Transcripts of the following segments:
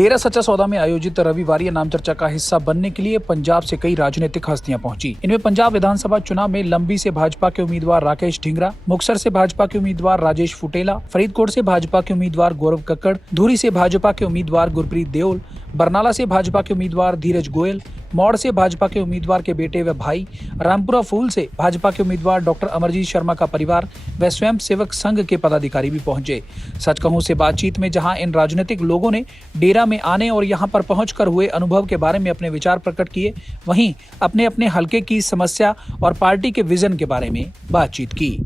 डेरा सच्चा सौदा में आयोजित रविवारीय नाम चर्चा का हिस्सा बनने के लिए पंजाब से कई राजनीतिक हस्तियां पहुंची। इनमें पंजाब विधानसभा चुनाव में लंबी से भाजपा के उम्मीदवार राकेश ढींगरा, मुक्तसर से भाजपा के उम्मीदवार राजेश फुटेला, फरीदकोट से भाजपा के उम्मीदवार गौरव कक्कड़, धुरी से भाजपा के उम्मीदवार गुरप्रीत देओल, बरनाला से भाजपा के उम्मीदवार धीरज गोयल, मौड़ से भाजपा के उम्मीदवार के बेटे व भाई, रामपुरा फूल से भाजपा के उम्मीदवार डॉक्टर अमरजीत शर्मा का परिवार व स्वयं सेवक संघ के पदाधिकारी भी पहुंचे। सच कहूं से बातचीत में जहां इन राजनीतिक लोगों ने डेरा में आने और यहां पर पहुंचकर हुए अनुभव के बारे में अपने विचार प्रकट किए, वहीं अपने अपने हलके की समस्या और पार्टी के विजन के बारे में बातचीत की।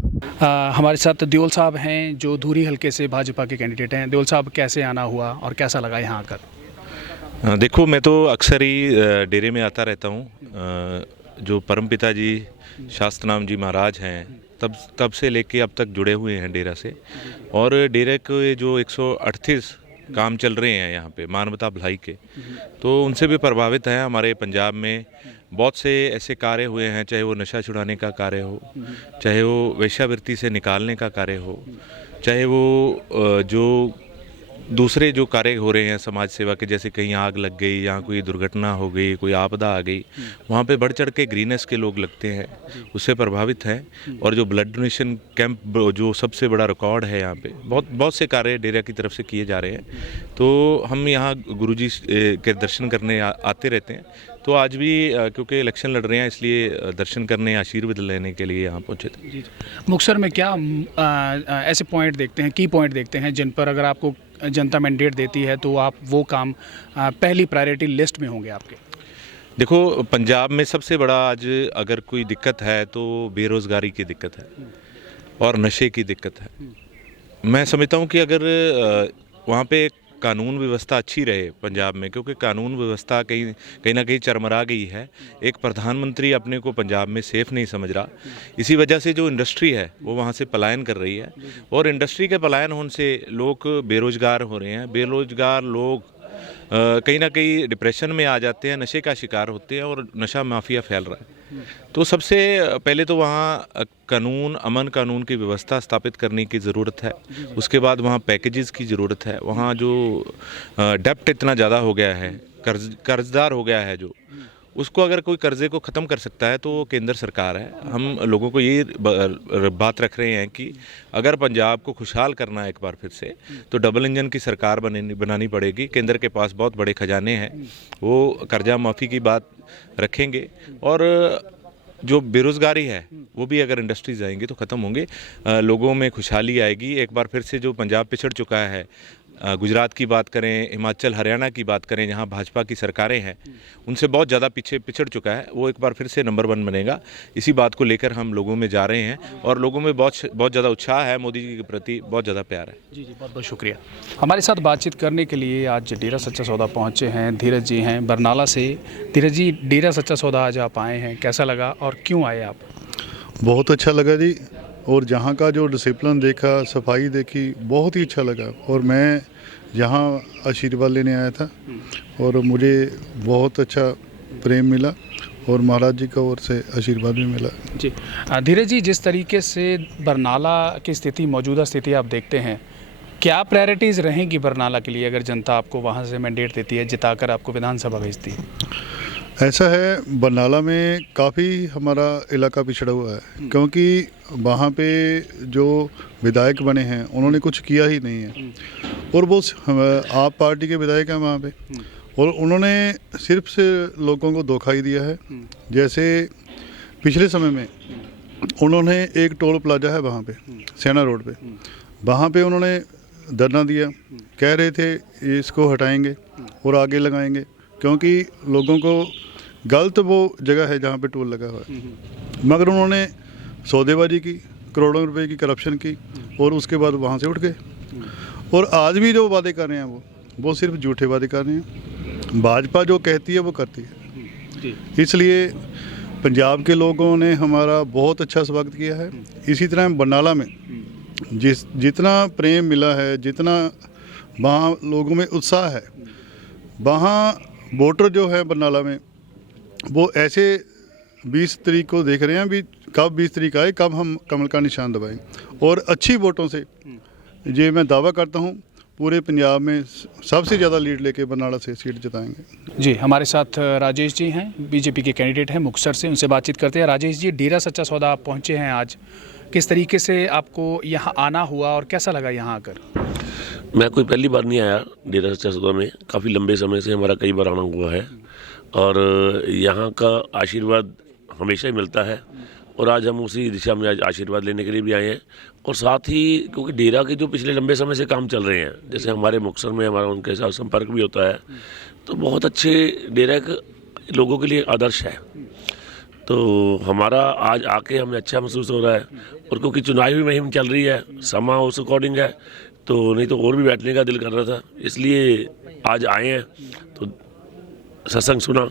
हमारे साथ देओल साहब हैं जो धुरी हलके से भाजपा के कैंडिडेट हैं। देओल साहब, कैसे आना हुआ और कैसा लगा यहाँ आकर? देखो, मैं तो अक्सर ही डेरे में आता रहता हूँ। जो परमपिता जी शास्त्रनाम जी महाराज हैं तब से लेके अब तक जुड़े हुए हैं डेरा से। और डेरे के जो 138 काम चल रहे हैं यहाँ पे मानवता भलाई के, तो उनसे भी प्रभावित हैं। हमारे पंजाब में बहुत से ऐसे कार्य हुए हैं, चाहे वो नशा छुड़ाने का कार्य हो, चाहे वो वेश्यावृत्ति से निकालने का कार्य हो, चाहे वो जो दूसरे जो कार्य हो रहे हैं समाज सेवा के, जैसे कहीं आग लग गई या कोई दुर्घटना हो गई, कोई आपदा आ गई, वहाँ पे बढ़ चढ़ के ग्रीनेस के लोग लगते हैं, उससे प्रभावित हैं। और जो ब्लड डोनेशन कैंप जो सबसे बड़ा रिकॉर्ड है यहाँ पे, बहुत से कार्य डेरा की तरफ से किए जा रहे हैं। तो हम यहाँ गुरुजी के दर्शन करने आते रहते हैं। तो आज भी क्योंकि इलेक्शन लड़ रहे हैं, इसलिए दर्शन करने, आशीर्वाद लेने के लिए यहाँ पहुँचे थे। मुक्तसर में क्या ऐसे पॉइंट देखते हैं, की पॉइंट देखते हैं जिन पर अगर आपको जनता मैंडेट देती है तो आप वो काम पहली प्रायोरिटी लिस्ट में होंगे आपके? देखो, पंजाब में सबसे बड़ा आज अगर कोई दिक्कत है तो बेरोज़गारी की दिक्कत है और नशे की दिक्कत है। मैं समझता हूँ कि अगर वहाँ पे कानून व्यवस्था अच्छी रहे पंजाब में, क्योंकि कानून व्यवस्था कहीं ना कहीं चरमरा गई है। एक प्रधानमंत्री अपने को पंजाब में सेफ नहीं समझ रहा। इसी वजह से जो इंडस्ट्री है वो वहाँ से पलायन कर रही है, और इंडस्ट्री के पलायन होने से लोग बेरोजगार हो रहे हैं। बेरोजगार लोग कहीं ना कहीं डिप्रेशन में आ जाते हैं, नशे का शिकार होते हैं और नशा माफिया फैल रहा है। तो सबसे पहले तो वहाँ अमन कानून की व्यवस्था स्थापित करने की ज़रूरत है। उसके बाद वहाँ पैकेजेस की ज़रूरत है। वहाँ जो डेप्ट इतना ज़्यादा हो गया है, कर्जदार हो गया है, जो उसको अगर कोई कर्जे को ख़त्म कर सकता है तो केंद्र सरकार है। हम लोगों को ये बात रख रहे हैं कि अगर पंजाब को खुशहाल करना है एक बार फिर से, तो डबल इंजन की सरकार बनानी पड़ेगी। केंद्र के पास बहुत बड़े खजाने हैं, वो कर्जा माफ़ी की बात रखेंगे, और जो बेरोज़गारी है वो भी अगर इंडस्ट्रीज आएंगी तो ख़त्म होंगे, लोगों में खुशहाली आएगी। एक बार फिर से जो पंजाब पिछड़ चुका है, गुजरात की बात करें, हिमाचल हरियाणा की बात करें, जहां भाजपा की सरकारें हैं, उनसे बहुत ज़्यादा पीछे पिछड़ चुका है, वो एक बार फिर से नंबर 1 बनेगा। इसी बात को लेकर हम लोगों में जा रहे हैं, और लोगों में बहुत ज़्यादा उत्साह है, मोदी जी के प्रति बहुत ज़्यादा प्यार है। जी, बहुत बहुत शुक्रिया। हमारे साथ बातचीत करने के लिए आज डेरा सच्चा सौदा पहुँचे हैं धीरज जी हैं बरनाला से। धीरज जी, डेरा सच्चा सौदा आज आप आए हैं, कैसा लगा और क्यों आए आप? बहुत अच्छा लगा जी, और जहाँ का जो डिसिप्लिन देखा, सफाई देखी, बहुत ही अच्छा लगा। और मैं यहाँ आशीर्वाद लेने आया था और मुझे बहुत अच्छा प्रेम मिला, और महाराज जी का ओर से आशीर्वाद भी मिला। जी धीरज जी, जिस तरीके से बरनाला की स्थिति, मौजूदा स्थिति आप देखते हैं, क्या प्रायोरिटीज़ रहेंगी बरनाला के लिए अगर जनता आपको वहाँ से मैंडेट देती है, जिताकर आपको विधानसभा भेजती है? ऐसा है, बरनाला में काफ़ी हमारा इलाका पिछड़ा हुआ है, क्योंकि वहाँ पे जो विधायक बने हैं उन्होंने कुछ किया ही नहीं है, और वो आप पार्टी के विधायक हैं वहाँ पे, और उन्होंने सिर्फ से लोगों को धोखा ही दिया है। जैसे पिछले समय में उन्होंने एक टोल प्लाजा है वहाँ पे सेना रोड पे, वहाँ पे उन्होंने धरना दिया, कह रहे थे इसको हटाएंगे और आगे लगाएंगे, क्योंकि लोगों को गलत वो जगह है जहाँ पे टोल लगा हुआ है। मगर उन्होंने सौदेबाजी की, करोड़ों रुपए की करप्शन की, और उसके बाद वहाँ से उठ गए। और आज भी जो वादे कर रहे हैं वो सिर्फ झूठे वादे कर रहे हैं। भाजपा जो कहती है वो करती है। इसलिए पंजाब के लोगों ने हमारा बहुत अच्छा स्वागत किया है। इसी तरह बरनाला में जितना प्रेम मिला है, जितना वहाँ लोगों में उत्साह है, वहाँ वोटर जो है बरनाला में वो ऐसे 20 तारीख को देख रहे हैं भी कब 20 तारीख आए, कब हम कमल का निशान दबाएं। और अच्छी वोटों से, ये मैं दावा करता हूँ, पूरे पंजाब में सबसे ज़्यादा लीड लेके बरनाला से सीट जिताएंगे। जी, हमारे साथ राजेश जी हैं, बीजेपी के कैंडिडेट हैं मुक्तसर से, उनसे बातचीत करते हैं। राजेश जी, डेरा सच्चा सौदा आप पहुंचे हैं आज, किस तरीके से आपको यहाँ आना हुआ और कैसा लगा यहाँ आकर? मैं कोई पहली बार नहीं आया डेरा सच्चा सौदा में, काफ़ी लंबे समय से हमारा कई बार आना हुआ है और यहाँ का आशीर्वाद हमेशा ही मिलता है और आज हम उसी दिशा में आज आशीर्वाद लेने के लिए भी आए हैं। और साथ ही क्योंकि डेरा के जो पिछले लंबे समय से काम चल रहे हैं, जैसे हमारे मुक्तसर में हमारा उनके साथ संपर्क भी होता है, तो बहुत अच्छे डेरा के लोगों के लिए आदर्श है। तो हमारा आज आके हमें अच्छा महसूस हो रहा है और क्योंकि चुनावी मुहिम चल रही है, समा उस अकॉर्डिंग है, तो नहीं तो और भी बैठने का दिल कर रहा था, इसलिए आज आए हैं। तो सत्संग सुना,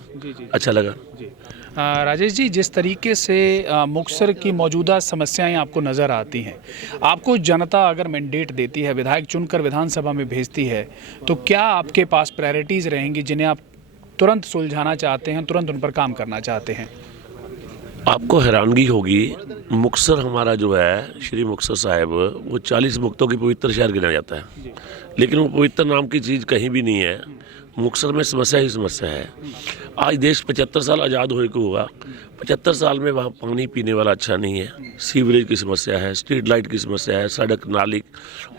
अच्छा लगा। राजेश जी, जिस तरीके से मुक्तसर की मौजूदा समस्याएं आपको नज़र आती हैं, आपको जनता अगर मैंडेट देती है, विधायक चुनकर विधानसभा में भेजती है, तो क्या आपके पास प्रायोरिटीज़ रहेंगी जिन्हें आप तुरंत सुलझाना चाहते हैं, तुरंत उन पर काम करना चाहते हैं? आपको हैरानगी होगी, मुक्तसर हमारा जो है श्री मुक्तसर साहिब, वो 40 मुक्तों की पवित्र शहर गिना जाता है, लेकिन वो पवित्र नाम की चीज़ कहीं भी नहीं है। मुक्तसर में समस्या ही समस्या है। आज देश 75 साल आज़ाद होने को हुआ, 75 साल में वहाँ पानी पीने वाला अच्छा नहीं है, सीवरेज की समस्या है, स्ट्रीट लाइट की समस्या है, सड़क नाली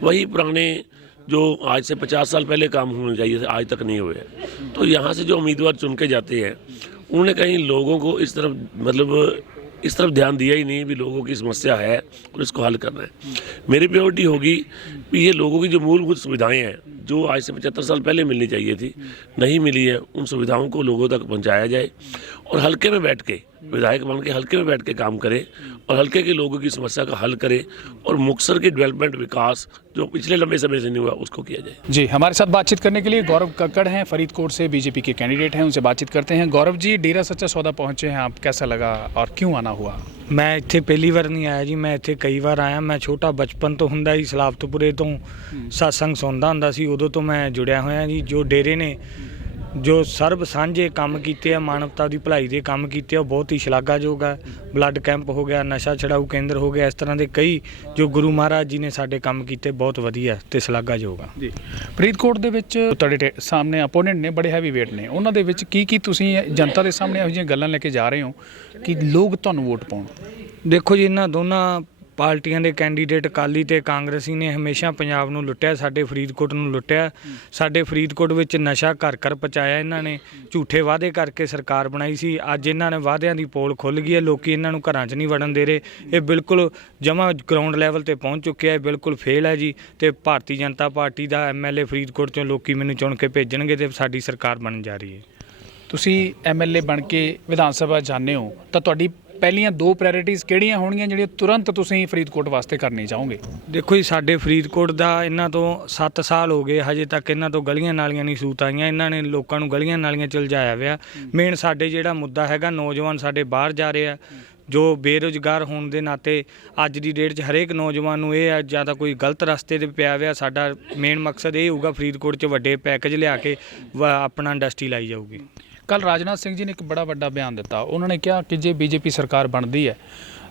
वही पुराने जो आज से 50 साल पहले काम होने चाहिए थे आज तक नहीं हुए। तो यहाँ से जो उम्मीदवार चुन के जाते हैं, उन्होंने कहीं लोगों को इस तरफ ध्यान दिया ही नहीं भी लोगों की समस्या है और इसको हल करना है। मेरी प्रायोरिटी होगी कि ये लोगों की जो मूलभूत सुविधाएं हैं जो आज से 75 साल पहले मिलनी चाहिए थी, नहीं मिली है, उन सुविधाओं को लोगों तक पहुंचाया जाए और हल्के में बैठ के विधायक बन के हल्के में बैठ के काम करे और हल्के के लोगों की समस्या का हल करे और मुक्तसर की डेवलपमेंट विकास जो पिछले लंबे समय से नहीं हुआ उसको किया जाए। जी, हमारे साथ बातचीत करने के लिए गौरव कक्कड़ हैं, फरीदकोट से बीजेपी के कैंडिडेट हैं, उनसे बातचीत करते हैं। गौरव जी, डेरा सच्चा सौदा पहुंचे हैं आप, कैसा लगा और क्यों आना हुआ? ਮੈਂ ਇੱਥੇ ਪਹਿਲੀ ਵਾਰ ਨਹੀਂ ਆਇਆ ਜੀ, ਮੈਂ ਇੱਥੇ ਕਈ ਵਾਰ ਆਇਆ। ਮੈਂ ਛੋਟਾ ਬਚਪਨ ਤੋਂ ਹੁੰਦਾ ਹੀ ਸਲਾਵਤਪੁਰੇ ਤੋਂ ਸਤਸੰਗ ਸੁਣਦਾ ਹੁੰਦਾ ਸੀ, ਉਦੋਂ ਤੋਂ ਮੈਂ ਜੁੜਿਆ ਹੋਇਆ ਜੀ। ਜੋ ਡੇਰੇ ਨੇ ਜੋ ਸਰਬ ਸਾਂਝੇ ਕੰਮ ਕੀਤੇ ਆ, ਮਾਨਵਤਾ ਦੀ ਭਲਾਈ ਦੇ ਕੰਮ ਕੀਤੇ ਆ, ਉਹ ਬਹੁਤ ਹੀ ਸ਼ਲਾਘਾਯੋਗ ਹੈ। ਬਲੱਡ ਕੈਂਪ ਹੋ ਗਿਆ, ਨਸ਼ਾ ਛਡਾਊ ਕੇਂਦਰ ਹੋ ਗਿਆ, ਇਸ ਤਰ੍ਹਾਂ ਦੇ ਕਈ ਜੋ ਗੁਰੂ ਮਹਾਰਾਜ ਜੀ ਨੇ ਸਾਡੇ ਕੰਮ ਕੀਤੇ, ਬਹੁਤ ਵਧੀਆ ਤੇ ਸ਼ਲਾਘਾਯੋਗ ਆ ਜੀ। ਫਰੀਦਕੋਟ ਦੇ ਵਿੱਚ ਤੁਹਾਡੇ ਸਾਹਮਣੇ ਆਪੋਨੈਂਟ ਨੇ, ਬੜੇ ਹੈਵੀ ਵੇਟ ਨੇ, ਉਹਨਾਂ ਦੇ ਵਿੱਚ ਕੀ ਤੁਸੀਂ ਜਨਤਾ ਦੇ ਸਾਹਮਣੇ ਇਹੋ ਜਿਹੀਆਂ ਗੱਲਾਂ ਲੈ ਕੇ ਜਾ ਰਹੇ ਹੋ ਕਿ ਲੋਕ ਤੁਹਾਨੂੰ ਵੋਟ ਪਾਉਣ? ਦੇਖੋ ਜੀ, ਇਹਨਾਂ ਦੋਨਾਂ ਪਾਰਟੀਆਂ ਦੇ ਕੈਂਡੀਡੇਟ ਅਕਾਲੀ ਤੇ ਕਾਂਗਰਸੀ ਨੇ ਹਮੇਸ਼ਾ ਪੰਜਾਬ ਨੂੰ ਲੁੱਟਿਆ, ਸਾਡੇ ਫਰੀਦਕੋਟ ਨੂੰ ਲੁੱਟਿਆ। ਸਾਡੇ ਫਰੀਦਕੋਟ ਵਿੱਚ ਨਸ਼ਾ ਘਰ ਘਰ ਪਹੁੰਚਾਇਆ ਇਹਨਾਂ ਨੇ, ਝੂਠੇ ਵਾਅਦੇ ਕਰਕੇ ਸਰਕਾਰ ਬਣਾਈ ਸੀ। ਅੱਜ ਇਹਨਾਂ ਨੇ ਵਾਅਦਿਆਂ ਦੀ ਪੋਲ ਖੁੱਲ੍ਹ ਗਈ ਹੈ, ਲੋਕੀ ਇਹਨਾਂ ਨੂੰ ਘਰਾਂ 'ਚ ਨਹੀਂ ਵੜਨ ਦੇ ਰਹੇ। ਇਹ ਬਿਲਕੁਲ ਜਮਾਂ ਗਰਾਊਂਡ ਲੈਵਲ ਤੇ ਪਹੁੰਚ ਚੁੱਕਿਆ ਹੈ, ਬਿਲਕੁਲ ਫੇਲ ਹੈ ਜੀ। ਤੇ ਭਾਰਤੀ ਜਨਤਾ ਪਾਰਟੀ ਦਾ MLA ਫਰੀਦਕੋਟ 'ਚੋਂ ਲੋਕੀ ਮੈਨੂੰ ਚੁਣ ਕੇ ਭੇਜਣਗੇ ਤੇ ਸਾਡੀ ਸਰਕਾਰ ਬਣਨ ਜਾ ਰਹੀ ਹੈ। ਤੁਸੀਂ MLA ਬਣ ਕੇ ਵਿਧਾਨ ਸਭਾ ਜਾਂਦੇ ਹੋ ਤਾਂ ਤੁਹਾਡੀ ਪਹਿਲੀਆਂ ਦੋ ਪ੍ਰਾਇੋਰਟੀਜ਼ ਕਿਹੜੀਆਂ ਹੋਣਗੀਆਂ ਜਿਹੜੀਆਂ ਤੁਰੰਤ ਤੁਸੀਂ ਫਰੀਦਕੋਟ ਵਾਸਤੇ ਕਰਨੀ ਚਾਹੋਗੇ? ਦੇਖੋ ਜੀ, ਸਾਡੇ ਫਰੀਦਕੋਟ ਦਾ ਇਹਨਾਂ ਤੋਂ 7 ਸਾਲ ਹੋ ਗਏ, ਹਜੇ ਤੱਕ ਇਹਨਾਂ ਤੋਂ ਗਲੀਆਂ ਨਾਲੀਆਂ ਨਹੀਂ ਸੂਤ ਆਈਆਂ। ਇਹਨਾਂ ਨੇ ਲੋਕਾਂ ਨੂੰ ਗਲੀਆਂ ਨਾਲੀਆਂ 'ਚ ਉਲਝਾਇਆ ਹੋਇਆ। ਮੇਨ ਸਾਡੇ ਜਿਹੜਾ ਮੁੱਦਾ ਹੈਗਾ, ਨੌਜਵਾਨ ਸਾਡੇ ਬਾਹਰ ਜਾ ਰਹੇ ਆ, ਜੋ ਬੇਰੁਜ਼ਗਾਰ ਹੋਣ ਦੇ ਨਾਤੇ ਅੱਜ ਦੀ ਡੇਟ 'ਚ ਹਰੇਕ ਨੌਜਵਾਨ ਨੂੰ ਇਹ ਆ ਜਾਂ ਤਾਂ ਕੋਈ ਗਲਤ ਰਸਤੇ 'ਤੇ ਪਿਆ ਹੋਇਆ। ਸਾਡਾ ਮੇਨ ਮਕਸਦ ਇਹ ਹੋਊਗਾ ਫਰੀਦਕੋਟ 'ਚ ਵੱਡੇ ਪੈਕੇਜ ਲਿਆ ਕੇ ਆਪਣਾ ਇੰਡਸਟਰੀ ਲਾਈ ਜਾਊਗੀ। ਕੱਲ ਰਾਜਨਾਥ ਸਿੰਘ ਜੀ ਨੇ ਇੱਕ ਬੜਾ ਵੱਡਾ ਬਿਆਨ ਦਿੱਤਾ, ਉਹਨਾਂ ਨੇ ਕਿਹਾ ਕਿ ਜੇ BJP ਸਰਕਾਰ ਬਣਦੀ ਹੈ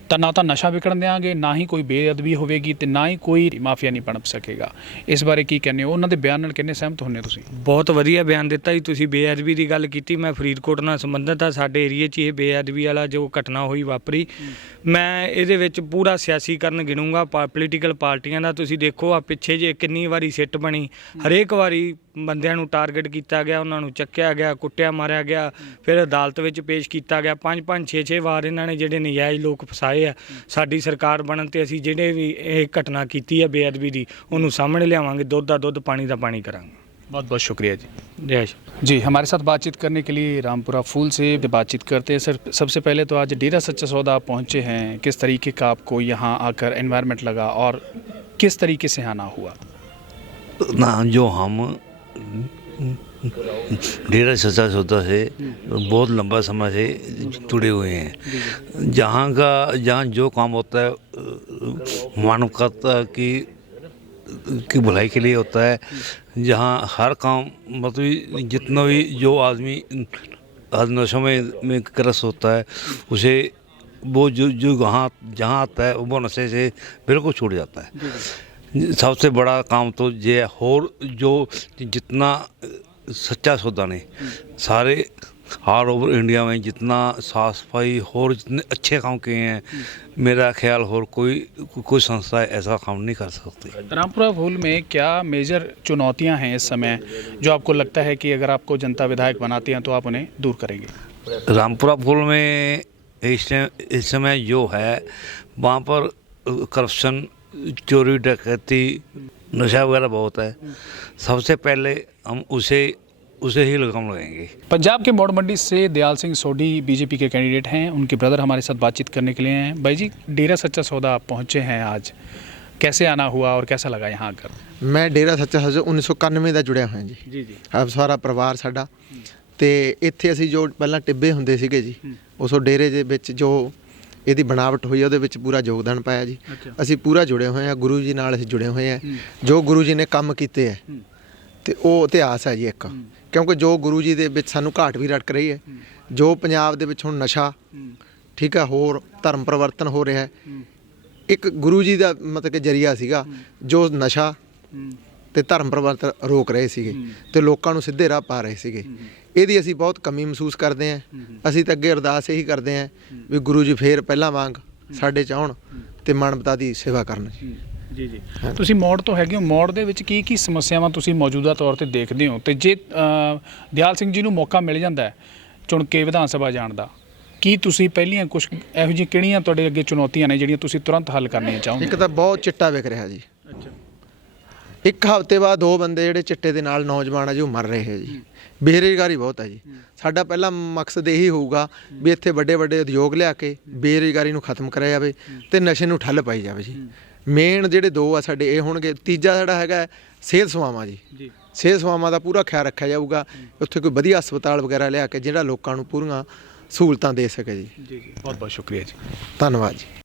ਤਾਂ ਨਾ ਤਾਂ ਨਸ਼ਾ ਵਿਕਣ ਦੇਵਾਂਗੇ, ਨਾ ਹੀ ਕੋਈ ਬੇਅਦਬੀ ਹੋਵੇਗੀ ਤੇ ਨਾ ਹੀ ਕੋਈ ਮਾਫੀਆ ਨਹੀਂ ਪਣਪ ਸਕੇਗਾ। ਇਸ ਬਾਰੇ ਕੀ ਕਹਿੰਦੇ ਹੋ? ਉਹਨਾਂ ਦੇ ਬਿਆਨ ਨਾਲ ਕਿੰਨੇ ਸਹਿਮਤ ਹੁੰਦੇ ਤੁਸੀਂ? ਬਹੁਤ ਵਧੀਆ ਬਿਆਨ ਦਿੱਤਾ ਜੀ ਤੁਸੀਂ। ਬੇਅਦਬੀ ਦੀ ਗੱਲ ਕੀਤੀ, ਮੈਂ ਫਰੀਦਕੋਟ ਨਾਲ ਸੰਬੰਧਿਤ ਹਾਂ। ਸਾਡੇ ਏਰੀਏ 'ਚ ਇਹ ਬੇਅਦਬੀ ਵਾਲਾ ਜੋ ਘਟਨਾ ਹੋਈ ਵਾਪਰੀ, ਮੈਂ ਇਹਦੇ ਵਿੱਚ ਪੂਰਾ ਸਿਆਸੀਕਰਨ ਗਿਣੂੰਗਾ ਪੋਲੀਟੀਕਲ ਪਾਰਟੀਆਂ ਦਾ। ਤੁਸੀਂ ਦੇਖੋ ਆ ਪਿੱਛੇ ਜੇ ਕਿੰਨੀ ਵਾਰੀ ਸਿੱਟ ਬਣੀ, ਹਰੇਕ ਵਾਰੀ ਬੰਦਿਆਂ ਨੂੰ ਟਾਰਗੇਟ ਕੀਤਾ ਗਿਆ, ਉਹਨਾਂ ਨੂੰ ਚੱਕਿਆ ਗਿਆ, ਕੁੱਟਿਆ ਮਾਰਿਆ ਗਿਆ, ਫਿਰ ਅਦਾਲਤ ਵਿੱਚ ਪੇਸ਼ ਕੀਤਾ ਗਿਆ। 5-5 6-6 ਵਾਰ ਇਹਨਾਂ ਨੇ ਜਿਹੜੇ ਨਜਾਇਜ਼ ਲੋਕ ਫਸਾਏ ਆ। ਸਾਡੀ ਸਰਕਾਰ ਬਣਨ ਤੇ ਅਸੀਂ ਜਿਹੜੇ ਵੀ ਇਹ ਘਟਨਾ ਕੀਤੀ ਹੈ ਬੇਅਦਬੀ ਦੀ, ਉਹਨੂੰ ਸਾਹਮਣੇ ਲਿਆਵਾਂਗੇ, ਦੁੱਧ ਦਾ ਦੁੱਧ, ਪਾਣੀ ਦਾ पानी कराएंगे। बहुत बहुत शुक्रिया जी। जय जी, हमारे साथ बातचीत करने के लिए रामपुरा फूल से बातचीत करते हैं। सर, सबसे पहले तो आज डेरा सच्चा सौदा आप पहुँचे हैं, किस तरीके का आपको यहाँ आकर एनवायरनमेंट लगा और किस तरीके से आना हुआ? ना, जो हम डेरा सच्चा सौदा से बहुत लंबा समय से जुड़े हुए हैं। जहाँ जो काम होता है मानवता की भलाई के लिए होता है, जहाँ हर काम मतलब जितना भी जो आदमी नशों में ग्रस्त होता है उसे वो जो जहाँ आता है वो नशे से बिल्कुल छूट जाता है। सबसे बड़ा काम तो ये है, और जो जितना सच्चा सौदा ने सारे ऑल ओवर इंडिया में जितना साफ सफाई और जितने अच्छे काम किए हैं, मेरा ख्याल और कोई संस्था ऐसा काम नहीं कर सकती। रामपुरा फूल में क्या मेजर चुनौतियां हैं इस समय जो आपको लगता है कि अगर आपको जनता विधायक बनाती है तो आप उन्हें दूर करेंगे? रामपुरा फूल में इस समय जो है वहाँ पर करप्शन, चोरी डकैती, नशा वगैरह बहुत है। सबसे पहले हम उसे ही लगाम लगाएंगे। पंजाब के मौड़ मंडी से दयाल सिंह सोढी बीजेपी के कैंडिडेट हैं, उनके ब्रदर हमारे साथ बातचीत करने के लिए हैं। भाई जी, डेरा सच्चा सौदा आप पहुँचे हैं आज, कैसे आना हुआ और कैसा लगा यहाँ आकर? मैं डेरा सੱਚਾ ਸੌਦਾ 1991 ਦਾ ਜੁੜਿਆ ਹੋਇਆ ਜੀ। ਜੀ ਜੀ। ਆਪ ਸਾਰਾ ਪਰਿਵਾਰ ਸਾਡਾ ਤੇ ਇੱਥੇ ਅਸੀਂ ਜੋ ਪਹਿਲਾਂ ਟਿੱਬੇ ਹੁੰਦੇ ਸੀਗੇ ਜੀ, ਉਸੋਂ ਡੇਰੇ ਦੇ ਵਿੱਚ ਜੋ ਇਹਦੀ ਬਣਾਵਟ ਹੋਈ ਉਹਦੇ ਵਿੱਚ ਪੂਰਾ ਯੋਗਦਾਨ ਪਾਇਆ ਜੀ। ਅਸੀਂ ਪੂਰਾ ਜੁੜੇ ਹੋਏ ਹਾਂ, ਗੁਰੂ ਜੀ ਨਾਲ ਅਸੀਂ ਜੁੜੇ ਹੋਏ ਹਾਂ। ਜੋ ਗੁਰੂ ਜੀ ਨੇ ਕੰਮ ਕੀਤੇ ਹੈ ਤੇ ਉਹ ਇਤਿਹਾਸ ਹੈ ਜੀ ਇੱਕ, ਕਿਉਂਕਿ ਜੋ ਗੁਰੂ ਜੀ ਦੇ ਵਿੱਚ ਸਾਨੂੰ ਘਾਟ ਵੀ ਰਟਕ ਰਹੀ ਹੈ, ਜੋ ਪੰਜਾਬ ਦੇ ਵਿੱਚ ਹੁਣ ਨਸ਼ਾ ਠੀਕ ਹੈ, ਹੋਰ ਧਰਮ ਪਰਿਵਰਤਨ ਹੋ ਰਿਹਾ ਹੈ, ਇੱਕ ਗੁਰੂ ਜੀ ਦਾ ਮਤਲਬ ਕਿ ਜਰੀਆ ਸੀਗਾ ਜੋ ਨਸ਼ਾ ਤੇ ਧਰਮ ਪਰਿਵਰਤਨ ਰੋਕ ਰਹੇ ਸੀਗੇ ਤੇ ਲੋਕਾਂ ਨੂੰ ਸਿੱਧੇ ਰਾਹ ਪਾ ਰਹੇ ਸੀਗੇ। ਇਹਦੀ ਅਸੀਂ ਬਹੁਤ ਕਮੀ ਮਹਿਸੂਸ ਕਰਦੇ ਹਾਂ। ਅਸੀਂ ਤਾਂ ਅੱਗੇ ਅਰਦਾਸ ਇਹੀ ਕਰਦੇ ਹਾਂ ਵੀ ਗੁਰੂ ਜੀ ਫੇਰ ਪਹਿਲਾਂ ਵਾਂਗ ਸਾਡੇ 'ਚ ਆਉਣ ਤੇ ਮਾਨਵਤਾ ਦੀ ਸੇਵਾ ਕਰਨ। ਜੀ ਜੀ। ਤੁਸੀਂ ਮੌੜ ਤੋਂ ਹੈਗੇ ਹੋ, ਮੌੜ ਦੇ ਵਿੱਚ ਕੀ ਸਮੱਸਿਆਵਾਂ ਤੁਸੀਂ ਮੌਜੂਦਾ ਤੌਰ ਤੇ ਦੇਖਦੇ ਹੋ, ਤੇ ਜੇ ਦਿਆਲ ਸਿੰਘ ਜੀ ਨੂੰ ਮੌਕਾ ਮਿਲ ਜਾਂਦਾ ਹੈ ਚੁਣ ਕੇ ਵਿਧਾਨ ਸਭਾ ਜਾਣ ਦਾ, ਕੀ ਤੁਸੀਂ ਪਹਿਲੀਆਂ ਕੁਝ ਇਹੋ ਜਿਹੀਆਂ ਕਿਹੜੀਆਂ ਤੁਹਾਡੇ ਅੱਗੇ ਚੁਣੌਤੀਆਂ ਨੇ ਜਿਹੜੀਆਂ ਤੁਸੀਂ ਤੁਰੰਤ ਹੱਲ ਕਰਨੀਆਂ ਚਾਹੋਗੇ? ਇੱਕ ਤਾਂ ਬਹੁਤ ਚਿੱਟਾ ਵਿਕ ਰਿਹਾ ਜੀ। ਅੱਛਾ। ਇੱਕ ਹਫ਼ਤੇ ਬਾਅਦ 2 ਬੰਦੇ ਜਿਹੜੇ ਚਿੱਟੇ ਦੇ ਨਾਲ ਨੌਜਵਾਨ ਆ ਜੀ ਉਹ ਮਰ ਰਹੇ ਹੈ ਜੀ। ਬੇਰੁਜ਼ਗਾਰੀ ਬਹੁਤ ਹੈ ਜੀ। ਸਾਡਾ ਪਹਿਲਾ ਮਕਸਦ ਇਹੀ ਹੋਊਗਾ ਵੀ ਇੱਥੇ ਵੱਡੇ ਵੱਡੇ ਉਦਯੋਗ ਲਿਆ ਕੇ ਬੇਰੁਜ਼ਗਾਰੀ ਨੂੰ ਖਤਮ ਕਰਿਆ ਜਾਵੇ ਤੇ ਨਸ਼ੇ ਨੂੰ ਠੱਲ ਪਾਈ ਜਾਵੇ ਜੀ। ਮੇਨ ਜਿਹੜੇ 2 ਆ ਸਾਡੇ ਇਹ ਹੋਣਗੇ। ਤੀਜਾ ਸਾਡਾ ਹੈਗਾ ਸਿਹਤ ਸੇਵਾਵਾਂ ਜੀ। ਸਿਹਤ ਸੇਵਾਵਾਂ ਦਾ ਪੂਰਾ ਖਿਆਲ ਰੱਖਿਆ ਜਾਊਗਾ। ਉੱਥੇ ਕੋਈ ਵਧੀਆ ਹਸਪਤਾਲ ਵਗੈਰਾ ਲਿਆ ਕੇ ਜਿਹੜਾ ਲੋਕਾਂ ਨੂੰ ਪੂਰੀਆਂ ਸਹੂਲਤਾਂ ਦੇ ਸਕੇ ਜੀ। ਜੀ ਜੀ, ਬਹੁਤ ਬਹੁਤ ਸ਼ੁਕਰੀਆ ਜੀ। ਧੰਨਵਾਦ ਜੀ।